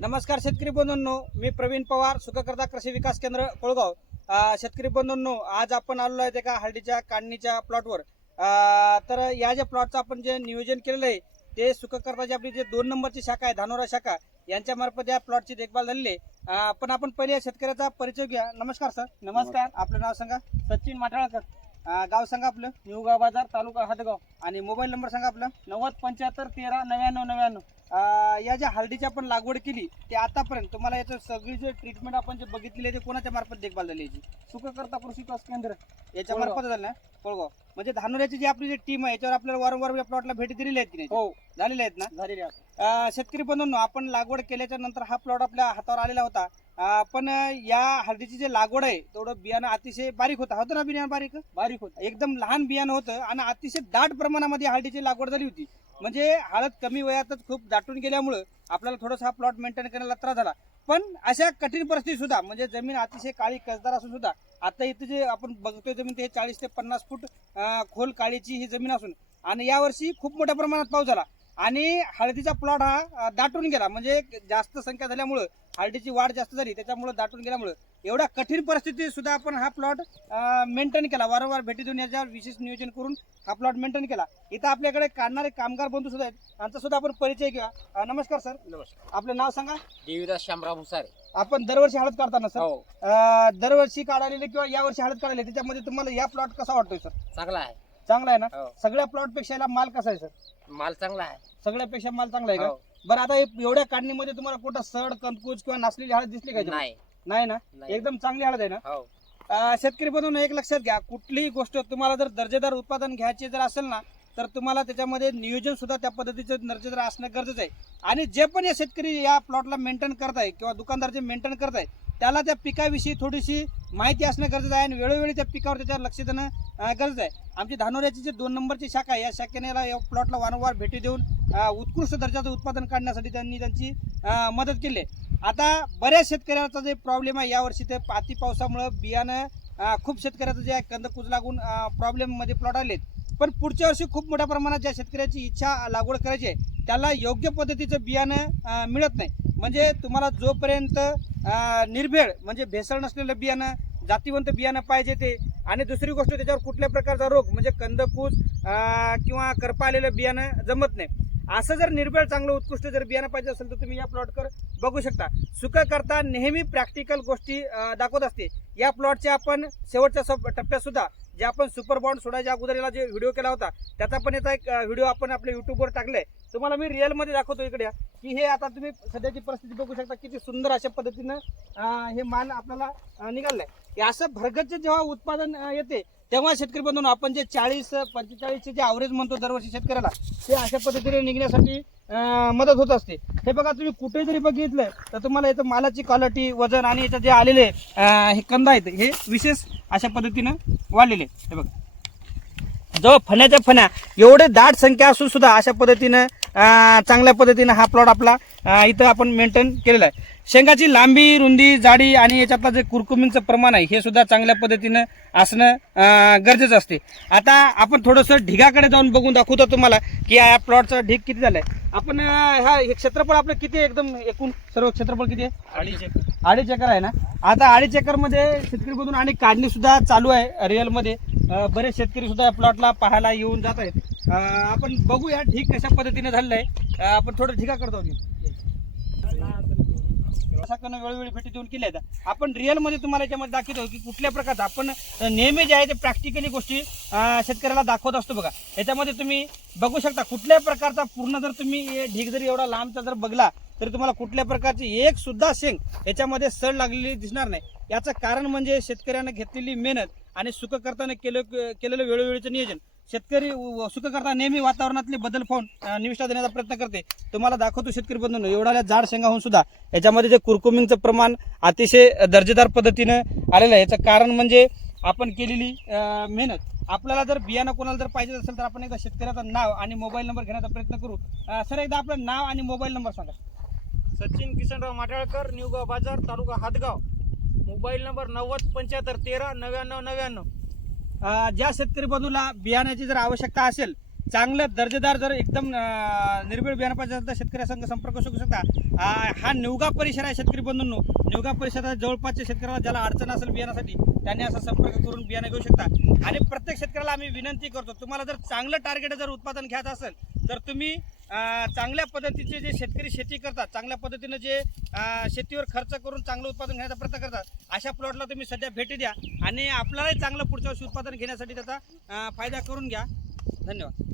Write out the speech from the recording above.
नमस्कार शेतकरी बंधूंनो, मी प्रवीण पवार, सुखकर्ता कृषी विकास केंद्र कोळगाव। शेतकरी बंधूंनो, आज आपण आलेलो आहे एका हळदीच्या काढणीच्या प्लॉटवर। तर या ज्या प्लॉटचं आपण जे नियोजन केलेलं आहे ते सुखकर्ताची आपली जे 2 नंबरची शाखा आहे धानोरा शाखा यांच्या मार्फत या प्लॉटची देखभाल झालेली आहे। पण आपण पहिले या शेतकऱ्याचा परिचय घ्या। नमस्कार सर। नमस्कार, आपलं नाव सांगा। सचिन माठाळकर, गाव सांगा आपलं। निवगाव बाजार, तालुका हातगाव। आणि मोबाईल नंबर सांगा आपला। 9075139999। या ज्या हळदीची आपण लागवड केली ते आतापर्यंत तुम्हाला याचं सगळी जे ट्रीटमेंट आपण जे बघितली आहे ते कोणाच्या मार्फत देखभाल झाली याची? सुखकर्ता कृषी विकास केंद्र याच्या मार्फत झालं ना कोळगाव। म्हणजे धानोऱ्याची जी आपली जी टीम आहे याच्यावर आपल्याला वारंवार या प्लॉटला भेटी दिलेली आहेत की नाही? हो, झालेल्या आहेत ना? झालेले आहे। शेतकरी बंधूंनो, आपण लागवड केल्याच्या नंतर हा प्लॉट आपल्या हातावर आलेला होता। पण या हळदीची जे लागवड आहे तेवढं बियाणं अतिशय बारीक होतं ना? बियाणं बारीक होतं, एकदम लहान बियाणं होतं आणि अतिशय दाट प्रमाणामध्ये हळदीची लागवड झाली होती। म्हणजे हळद कमी वयातच खूप दाटून गेल्यामुळं आपल्याला थोडासा हा प्लॉट मेंटेन करायला त्रास झाला। पण अशा कठीण परिस्थिती सुद्धा म्हणजे जमीन अतिशय काळी कसदार असून सुद्धा आता इथे जे आपण बघतोय जमीन ते 40 ते 50 फूट खोल काळीची ही जमीन असून आणि यावर्षी खूप मोठ्या प्रमाणात पाऊस झाला आणि हळदीचा प्लॉट हा दाटून गेला। म्हणजे जास्त संख्या झाल्यामुळं हळदीची वाढ जास्त झाली त्याच्यामुळे दाटून गेल्यामुळं एवढ्या कठीण परिस्थितीत सुद्धा आपण हा प्लॉट मेंटेन केला। वारंवार भेटी देऊन याच्यावर विशेष नियोजन करून हा प्लॉट मेंटेन केला। इथं आपल्याकडे काढणारे कामगार बंधू सुद्धा आहेत, त्यांचा सुद्धा आपण परिचय घ्या। नमस्कार सर। नमस्कार, आपलं नाव सांगा। देवीदास शामराव भुसारे। आपण दरवर्षी हळद काढताना सर? हो, दरवर्षी काढालेले किंवा यावर्षी हळद काढायला त्याच्यामध्ये तुम्हाला या प्लॉट कसा वाटतोय सर? चांगला आहे। चांगला आहे ना? हो, सगळ्या प्लॉट पेक्षा याला माल कसा आहे सर? माल चांगला आहे। सगळ्यापेक्षा माल चांगला आहे का? हो, बरं, आता एवढ्या काढणीमध्ये तुम्हाला कुठं सड कंदकूज किंवा नासलेली हळद दिसली का? नाही नाही ना? नाही। एकदम चांगली हळद आहे ना? हो, शेतकरी बंधूंनो, एक लक्षात घ्या, कुठलीही गोष्ट तुम्हाला जर दर्जेदार उत्पादन घ्यायचे जर असेल ना तर तुम्हाला त्याच्यामध्ये नियोजन सुद्धा त्या पद्धतीचं दर्जेदार असणं गरजेचं आहे। आणि जे पण या शेतकरी या प्लॉटला मेंटेन करताय किंवा दुकानदार जे मेंटेन करताय त्याला त्या पिकाविषयी थोडीशी माहिती असणं गरजेचं आहे आणि वेळोवेळी त्या पिकावर त्याच्यावर लक्ष देणं गरजेचं आहे। आमची धानोऱ्याची जी 2 नंबरची शाखा आहे या शाखेने या प्लॉटला वारंवार भेटी देऊन उत्कृष्ट दर्जाचं उत्पादन काढण्यासाठी त्यांनी त्यांची मदत केली आहे। आता बऱ्याच शेतकऱ्याचा जे प्रॉब्लेम आहे यावर्षी ते अति पावसामुळे बियाणं खूप शेतकऱ्याचं जे आहे कंदकुज लागून प्रॉब्लेम मध्ये प्लॉट आलेत। पण पुढच्या वर्षी खूप मोठ्या प्रमाणात ज्या शेतकऱ्याची इच्छा लागवड करायची आहे त्याला योग्य पद्धतीचं बियाणं मिळत नाही। म्हणजे तुम्हाला जोपर्यंत निर्भेळ म्हणजे भेसळ नसलेलं बियाणं, जातीवंत बियाणं पाहिजे ते, आणि दुसरी गोष्ट त्याच्यावर कुठल्या प्रकारचा रोग म्हणजे कंदकूज किंवा करपा आलेलं बियाणं जमत नाही। असं जर निर्भेळ चांगलं उत्कृष्ट जर बियाणं पाहिजे असेल तर तुम्ही या प्लॉटवर बघू शकता। सुखकर्ता नेहमी प्रॅक्टिकल गोष्टी दाखवत असते। या प्लॉटचे आपण शेवटच्या टप्प्यात सुद्धा जे आपण सुपर बॉन्ड सोडायच्या अगोदर जे व्हिडिओ केला होता त्याचा पण याचा एक व्हिडिओ आपण आपल्या युट्यूबवर टाकलाय। तुम्हाला मी रिअल मध्ये दाखवतो इकडे की हे आता तुम्ही सध्याची परिस्थिती बघू शकता किती सुंदर अशा पद्धतीनं हे माल आपल्याला निघालाय। असं भरगच्च जेव्हा उत्पादन येते तेव्हा शेतकरी बंधूंनो, आपण जे 40-45 जे ॲव्हरेज म्हणतो दरवर्षी शेतकऱ्याला ते अशा पद्धतीने निघण्यासाठी मदत होत असते। हे बघा, तुम्ही कुठे जरी बघितलं तर तुम्हाला याचं मालाची क्वालिटी, वजन आणि याच्यात जे आलेले हे कंद आहेत हे विशेष अशा पद्धतीनं वाढलेले। हे बघा, जवळ फण्याच्या फण्या एवढे दाट संख्या असून सुद्धा अशा पद्धतीनं चांगल्या पद्धतीनं हा प्लॉट आपला इथं आपण मेंटेन केलेला आहे। शेंगाची लांबी, रुंदी, जाडी आणि याच्यातलं जे कुरकुमींचं प्रमाण आहे हे सुद्धा चांगल्या पद्धतीनं असणं गरजेचं असते। आता आपण थोडंसं ढिगाकडे जाऊन बघून दाखवतो तुम्हाला की या प्लॉटचा ढीग किती झालाय। आपण हा क्षेत्रफळ आपलं किती आहे? एकदम एकूण सर्व क्षेत्रफळ किती आहे? 2.5 एकर आहे ना? आता 2.5 एकरमध्ये शेतकरी बघून आणि काढणी सुद्धा चालू आहे रिअलमध्ये। बरेच शेतकरी सुद्धा या प्लॉटला पाहायला येऊन जात आहेत। आपण बघूया ढीग कशा पद्धतीने झालेलं आहे। आपण थोडं ढिगाकडे जाऊन वेळोवेळी भेटी देऊन केल्या आहेत। आपण रिअल मध्ये तुम्हाला याच्यामध्ये दाखवतो की कुठल्या प्रकारचा आपण नेहमी जे आहे ते प्रॅक्टिकली गोष्टी शेतकऱ्याला दाखवत असतो। बघा, याच्यामध्ये तुम्ही बघू शकता कुठल्या प्रकारचा पूर्ण जर तुम्ही ढीग जरी एवढा लांबचा जर बघला तरी तुम्हाला कुठल्या प्रकारची एक सुद्धा शेंग याच्यामध्ये सड लागलेली दिसणार नाही। याचं कारण म्हणजे शेतकऱ्याने घेतलेली मेहनत आणि सुखकर्ताने केलेलं वेळोवेळीचं नियोजन। शेतकरी सुखकर्ता नेहमी वातावरणातले बदल पाहून निविष्ठा देण्याचा प्रयत्न करते। तुम्हाला दाखवतो शेतकरी बंधूंनो, एवढ्या जाड शेंगा होऊन सुद्धा याच्यामध्ये जे कुरकुमिंगचं प्रमाण अतिशय दर्जेदार पद्धतीनं आलेलं आहे। याचं कारण म्हणजे आपण केलेली मेहनत। आपल्याला जर बियाणं कोणाला जर पाहिजे असेल तर आपण एकदा शेतकऱ्याचं नाव आणि मोबाईल नंबर घेण्याचा प्रयत्न करू। सर, एकदा आपलं नाव आणि मोबाईल नंबर सांगा। सचिन किसनराव माठाळकर, निवगाव बाजार, तालुका हातगाव। Mobile number 9075139999। ज्या शेतकरी बंधूला बियाण्याची जर आवश्यकता असेल चांगलं दर्जेदार जर एकदम निर्भीड बियाणं पाहिजे असेल तर शेतकरी संघ संपर्क करू शकता. हा निवगा परिसर आहे शेतकरी बंधूंनो. निवगा परिसरात जवळपासच्या शेतकऱ्याला ज्याला अडचण असेल बियाण्यासाठी त्यांनी असा संपर्क करून बियाणं घेऊ शकता. आणि प्रत्येक शेतकऱ्याला आम्ही विनंती करतो, तुम्हाला जर चांगलं टार्गेट जर उत्पादन घ्यायचं असेल तर तुम्ही चांगल्या पद्धतीचे जे शेतकरी शेती करतात, चांगल्या पद्धतीनं जे शेतीवर खर्च करून चांगलं उत्पादन घेण्याचा प्रयत्न करतात, अशा प्लॉटला तुम्ही सध्या भेटी द्या आणि आपल्यालाही चांगलं पुढच्या वर्षी उत्पादन घेण्यासाठी त्याचा फायदा करून घ्या. धन्यवाद.